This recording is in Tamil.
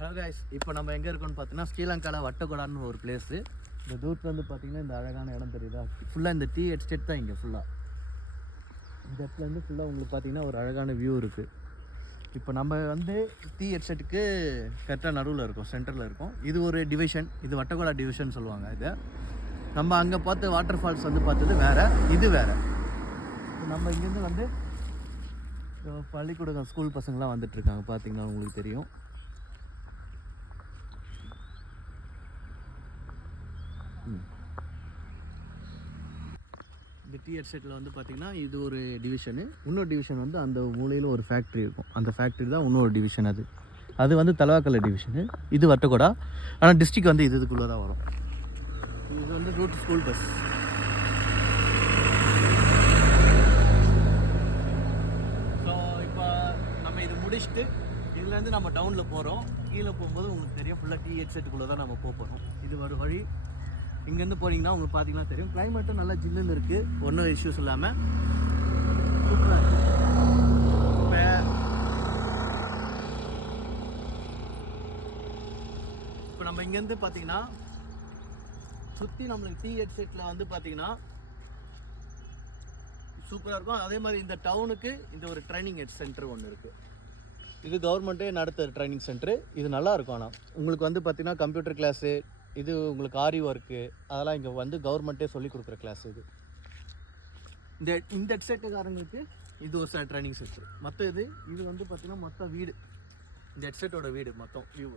ஹலோ கைஸ், இப்போ நம்ம எங்கே இருக்கோம்னு பார்த்தீங்கன்னா ஸ்ரீலங்காவில் வட்டகொடான்னு ஒரு பிளேஸு. இந்த தூரத்தில் வந்து பார்த்தீங்கன்னா இந்த அழகான இடம் தெரியுதா, ஃபுல்லாக இந்த டீ எஸ்டேட் தான் இங்கே ஃபுல்லாக. இந்த இடத்துலேருந்து ஃபுல்லாக உங்களுக்கு பார்த்தீங்கன்னா ஒரு அழகான வியூ இருக்குது. இப்போ நம்ம வந்து டீ எஸ்டேட்டுக்கு கரெக்டாக நடுவில் இருக்கும், சென்டரில் இருக்கும். இது ஒரு டிவிஷன், இது வட்டகொடா டிவிஷன் சொல்லுவாங்க. இதை நம்ம அங்கே பார்த்து வாட்டர் ஃபால்ஸ் வந்து பார்த்தது வேறு, இது வேறு. நம்ம இங்கேருந்து வந்து பள்ளிக்கூடம் ஸ்கூல் பசங்களாம் வந்துட்டுருக்காங்க, பார்த்தீங்கன்னா உங்களுக்கு தெரியும். இந்த டீ எஸ்டேட்டில் வந்து பார்த்திங்கன்னா இது ஒரு டிவிஷனு. இன்னொரு டிவிஷன் வந்து அந்த மூலையில் ஒரு ஃபேக்ட்ரி இருக்கும், அந்த ஃபேக்ட்ரி தான் இன்னொரு டிவிஷன். அது வந்து தலவாக்கலை டிவிஷனு. இது வட்டகொடா, ஆனால் டிஸ்ட்ரிக் வந்து இதுக்குள்ளே தான் வரும். இது வந்து ரூட் ஸ்கூல் பஸ். ஸோ இப்போ நம்ம இது முடிச்சுட்டு இதுலேருந்து நம்ம டவுனில் போகிறோம். கீழே போகும்போது உங்களுக்கு தெரியும் ஃபுல்லாக டீ எஸ்டேட்டுக்குள்ளே தான் நம்ம போகிறோம். இது ஒரு வழி. இங்கேருந்து போனீங்கன்னா உங்களுக்கு பார்த்தீங்கன்னா தெரியும், கிளைமேட்டும் நல்லா ஜில்லுன்னு இருக்குது, ஒன்றும் இஷ்யூஸ் இல்லாமல் சூப்பராக இருக்குது. இப்போ நம்ம இங்கேருந்து பார்த்தீங்கன்னா சுற்றி நம்மளுக்கு டீ எஸ்டேட்டில் வந்து பார்த்தீங்கன்னா சூப்பராக இருக்கும். அதே மாதிரி இந்த டவுனுக்கு இந்த ஒரு ட்ரைனிங் சென்டர் ஒன்று இருக்குது. இது கவர்மெண்ட்டே நடத்துகிற ட்ரைனிங் சென்டரு. இது நல்லா இருக்கும். ஆனால் உங்களுக்கு வந்து பார்த்தீங்கன்னா கம்ப்யூட்டர் கிளாஸு, இது உங்களுக்கு ஆரி ஒர்க்கு, அதெல்லாம் இங்கே வந்து கவர்மெண்ட்டே சொல்லிக் கொடுக்குற கிளாஸ். இந்த ஹெட்செட்டுக்காரங்களுக்கு இது ஒரு ட்ரைனிங் சென்டர். மற்ற இது வந்து பார்த்திங்கன்னா மொத்தம் வீடு, இந்த ஹெட்செட்டோட வீடு மொத்தம் வியூ.